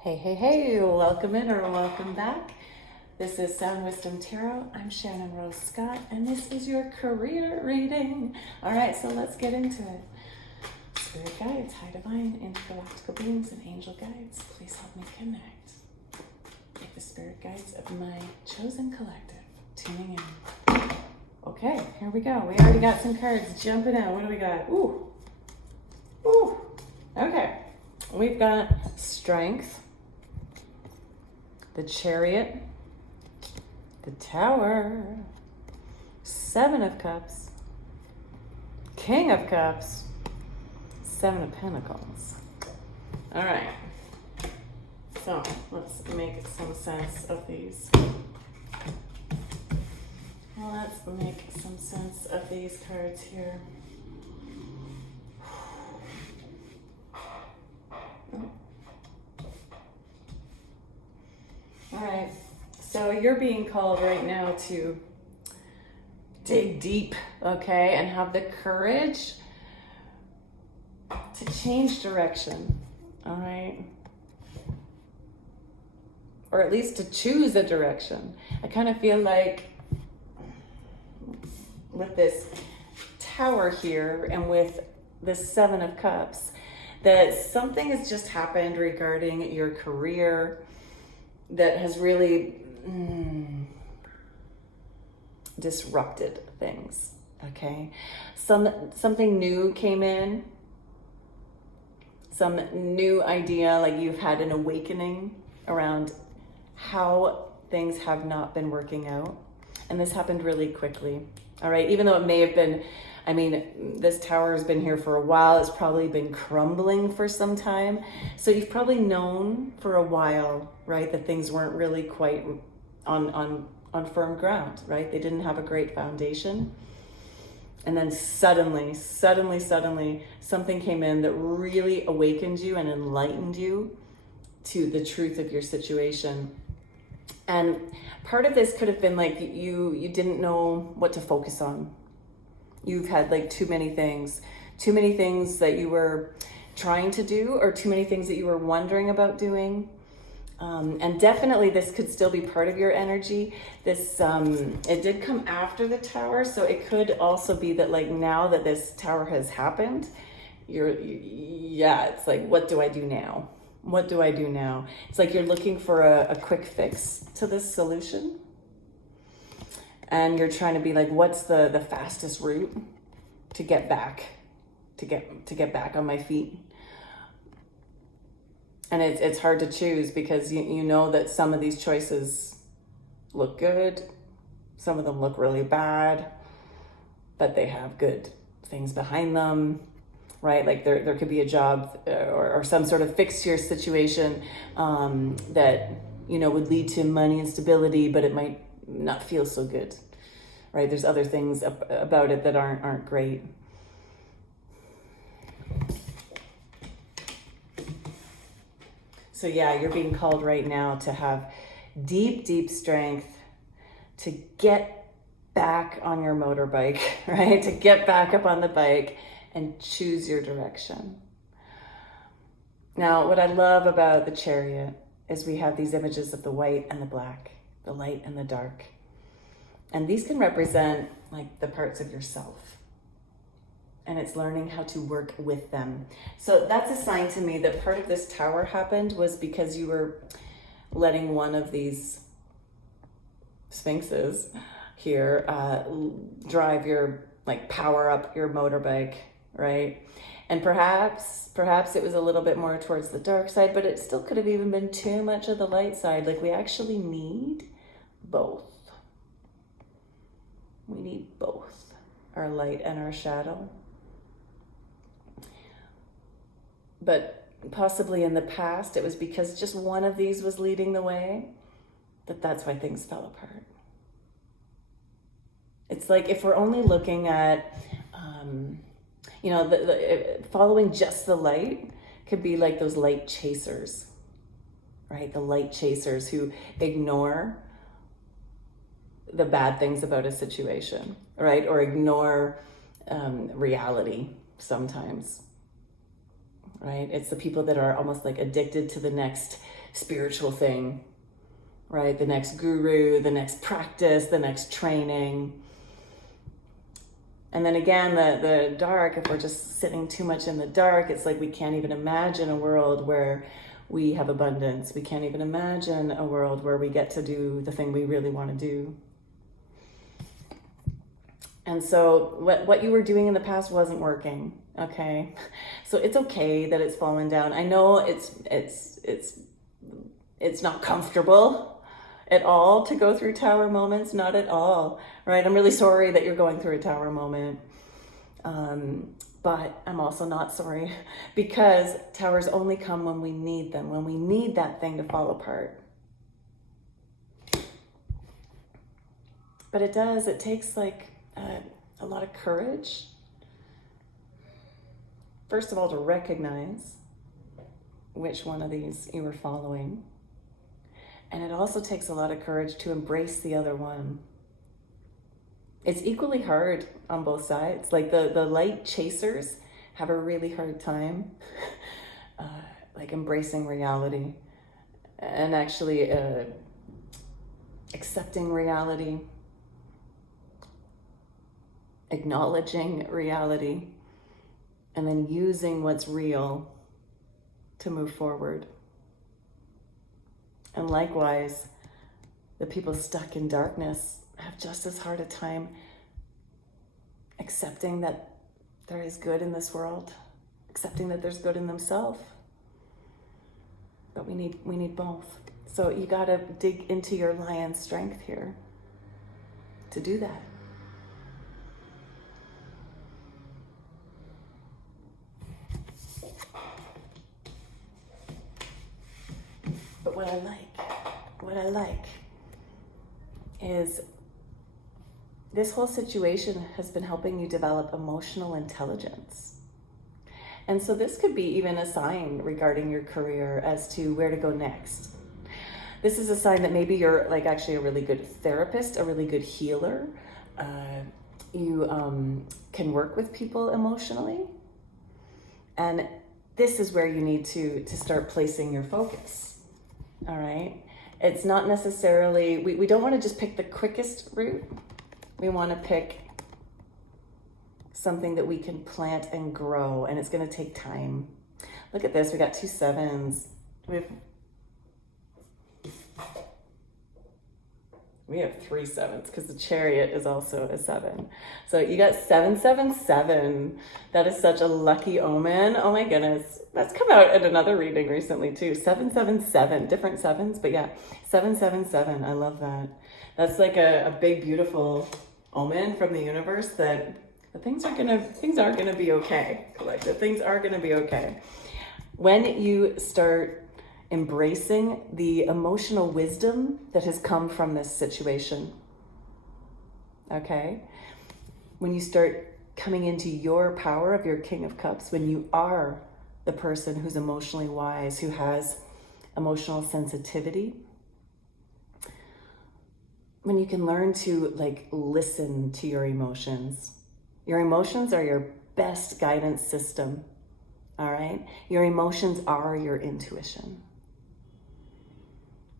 Hey, welcome in or welcome back. This is Sound Wisdom Tarot. I'm Shannon Rose Scott, and this is your career reading. All right, so let's get into it. Spirit guides, high divine, intergalactical beings, and angel guides, please help me connect with the spirit guides of my chosen collective, tuning in. Okay, here we go. We already got some cards jumping out. What do we got? Ooh. Okay, we've got Strength, the Chariot, the Tower, Seven of Cups, King of Cups, Seven of Pentacles. All right, so let's make some sense of these. Let's make some sense of these cards here. All right, so you're being called right now to dig deep, okay, and have the courage to change direction, all right? Or at least to choose a direction. I kind of feel like with this Tower here and with the Seven of Cups, that something has just happened regarding your career that has really disrupted things, okay? Something new came in, some new idea, like you've had an awakening around how things have not been working out. And this happened really quickly, all right? Even though it may have been, I mean, this Tower has been here for a while. It's probably been crumbling for some time. So you've probably known for a while, right, that things weren't really quite on firm ground, right? They didn't have a great foundation. And then suddenly, something came in that really awakened you and enlightened you to the truth of your situation. And part of this could have been like you didn't know what to focus on. You've had like too many things that you were trying to do, or too many things that you were wondering about doing. And definitely this could still be part of your energy. This, it did come after the Tower, so it could also be that like now that this Tower has happened, it's like, what do I do now? What do I do now? It's like you're looking for a quick fix to this solution. And you're trying to be like, what's the fastest route to get back, to get back on my feet? And it's hard to choose because you know that some of these choices look good, some of them look really bad, but they have good things behind them, right? Like there could be a job or some sort of fix to your situation that, you know, would lead to money and stability, but it might not feel so good, right? There's other things about it that aren't great. So yeah, you're being called right now to have deep strength to get back on your motorbike, right? To get back up on the bike and choose your direction. Now, what I love about the Chariot is we have these images of the white and the black, the light and the dark. And these can represent like the parts of yourself. And it's learning how to work with them. So that's a sign to me that part of this Tower happened was because you were letting one of these sphinxes here drive your, like, power up your motorbike, right? And perhaps it was a little bit more towards the dark side, but it still could have even been too much of the light side. Like, we actually need both. We need both, our light and our shadow. But possibly in the past, it was because just one of these was leading the way, that's why things fell apart. It's like if we're only looking at, following just the light could be like those light chasers, right? The light chasers who ignore the bad things about a situation, right? Or ignore reality sometimes. right? It's the people that are almost like addicted to the next spiritual thing, right? The next guru, the next practice, the next training. And then again, the dark, if we're just sitting too much in the dark, it's like we can't even imagine a world where we have abundance. We can't even imagine a world where we get to do the thing we really want to do. And so what you were doing in the past wasn't working, okay? So it's okay that it's fallen down. I know it's not comfortable at all to go through tower moments, not at all, right? I'm really sorry that you're going through a tower moment. But I'm also not sorry, because towers only come when we need them, when we need that thing to fall apart. But it takes like a lot of courage. First of all, to recognize which one of these you were following. And it also takes a lot of courage to embrace the other one. It's equally hard on both sides. Like the light chasers have a really hard time like embracing reality and actually accepting reality, acknowledging reality, and then using what's real to move forward. And likewise, the people stuck in darkness have just as hard a time accepting that there is good in this world, accepting that there's good in themselves. But we need both. So you got to dig into your lion strength here to do that. But what I like is this whole situation has been helping you develop emotional intelligence. And so this could be even a sign regarding your career as to where to go next. This is a sign that maybe you're like actually a really good therapist, a really good healer. You can work with people emotionally. And this is where you need to start placing your focus. All right. It's not necessarily, we don't want to just pick the quickest route. We want to pick something that we can plant and grow, and it's going to take time. Look at this. We got 2 7s. We have 3 7s because the Chariot is also a 7. So you got 777. That is such a lucky omen. Oh my goodness. That's come out in another reading recently too. 777, different 7s, but yeah, 777. I love that. That's like a big, beautiful omen from the universe that things are gonna be okay. Collective, things are gonna be okay. When you start embracing the emotional wisdom that has come from this situation, okay? When you start coming into your power of your King of Cups, when you are the person who's emotionally wise, who has emotional sensitivity, when you can learn to like listen to your emotions. Your emotions are your best guidance system, all right? Your emotions are your intuition.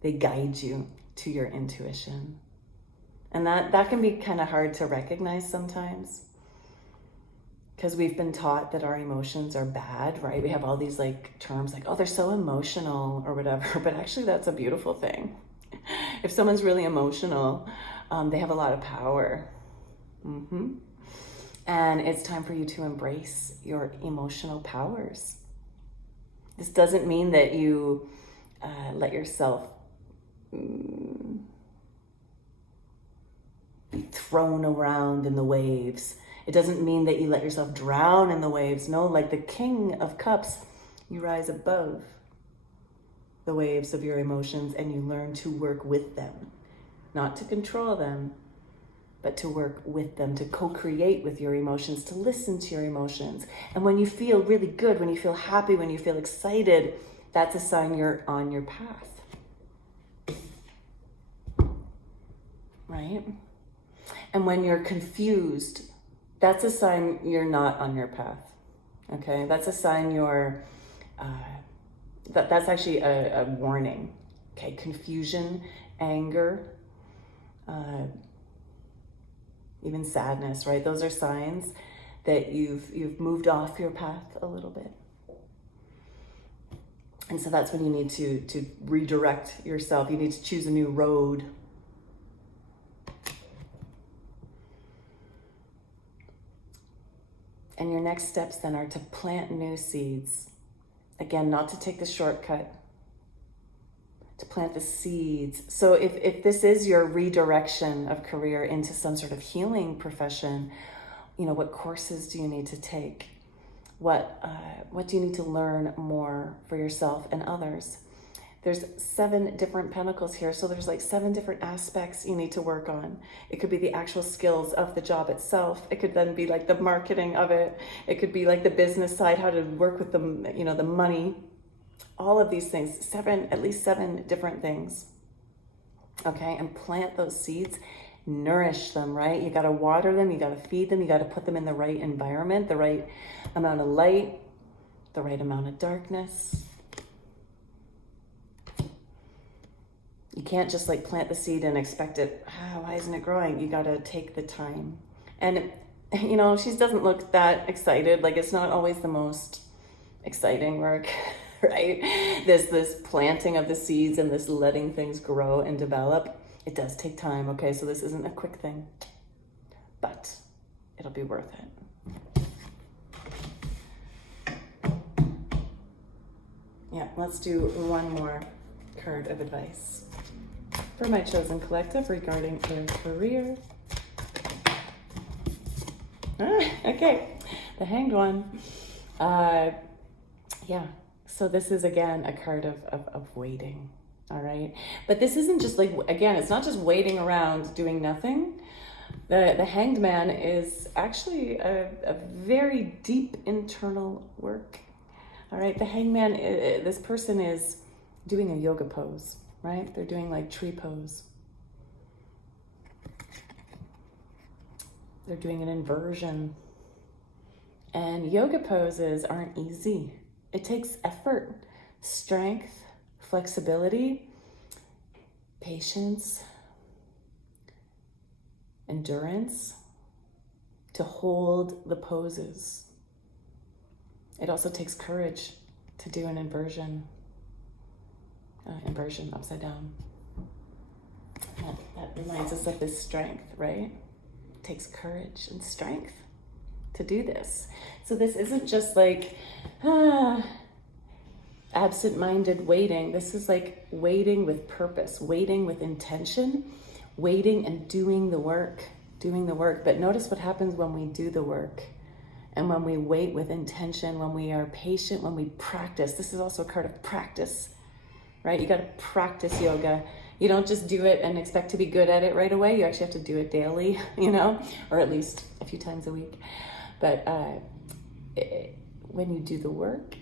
They guide you to your intuition. And that can be kind of hard to recognize sometimes, because we've been taught that our emotions are bad, right? We have all these like terms like, oh, they're so emotional or whatever, but actually that's a beautiful thing. If someone's really emotional, they have a lot of power. And it's time for you to embrace your emotional powers. This doesn't mean that you let yourself be thrown around in the waves. It doesn't mean that you let yourself drown in the waves. No, like the King of Cups, you rise above the waves of your emotions and you learn to work with them, not to control them, but to work with them, to co-create with your emotions, to listen to your emotions. And when you feel really good, when you feel happy, when you feel excited, that's a sign you're on your path. Right? And when you're confused, that's a sign you're not on your path. Okay? That's a sign you're that's actually a warning. Okay, confusion, anger, even sadness, right? Those are signs that you've moved off your path a little bit. And so that's when you need to redirect yourself. You need to choose a new road. And your next steps then are to plant new seeds. Again, not to take the shortcut, to plant the seeds. So if this is your redirection of career into some sort of healing profession, you know, what courses do you need to take? What do you need to learn more for yourself and others? There's 7 different pentacles here, so there's like 7 different aspects you need to work on. It could be the actual skills of the job itself. It could then be like the marketing of it. It could be like the business side, how to work with the, you know, the money. All of these things, at least 7 different things. Okay, and plant those seeds, nourish them, right? You got to water them, you got to feed them, you got to put them in the right environment, the right amount of light, the right amount of darkness. You can't just like plant the seed and expect it, why isn't it growing? You got to take the time. And, you know, she doesn't look that excited. Like, it's not always the most exciting work, right? This planting of the seeds and this letting things grow and develop. It does take time, okay? So this isn't a quick thing, but it'll be worth it. Yeah, let's do one more card of advice for my chosen collective regarding their career. Okay, the Hanged One. Yeah, so this is again a card of waiting. All right. But this isn't just like, again, it's not just waiting around doing nothing. The Hanged Man is actually a very deep internal work. All right. The Hanged Man, this person is doing a yoga pose, right? They're doing like tree pose. They're doing an inversion. And yoga poses aren't easy. It takes effort, strength, flexibility, patience, endurance to hold the poses. It also takes courage to do an inversion upside down. That reminds us of this strength, right? It takes courage and strength to do this. So this isn't just like, absent-minded waiting. This is like waiting with purpose, waiting with intention, waiting and doing the work. But notice what happens when we do the work and when we wait with intention, when we are patient, when we practice. This is also a card of practice, right? You got to practice yoga. You don't just do it and expect to be good at it right away. You actually have to do it daily, you know, or at least a few times a week. But when you do the work,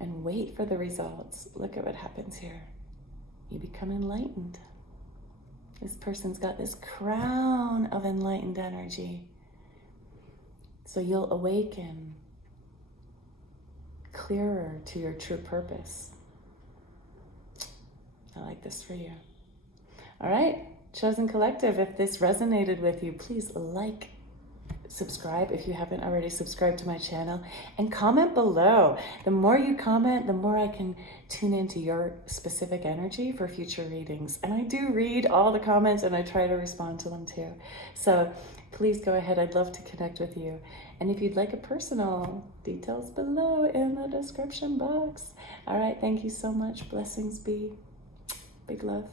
and wait for the results, look at what happens here. You become enlightened. This person's got this crown of enlightened energy. So you'll awaken clearer to your true purpose. I like this for you. All right, Chosen Collective, if this resonated with you, please like, subscribe if you haven't already subscribed to my channel, and comment below. The more you comment, the more I can tune into your specific energy for future readings. And I do read all the comments and I try to respond to them too. So please go ahead. I'd love to connect with you. And if you'd like a personal, details below in the description box. All right. Thank you so much. Blessings be. Big love.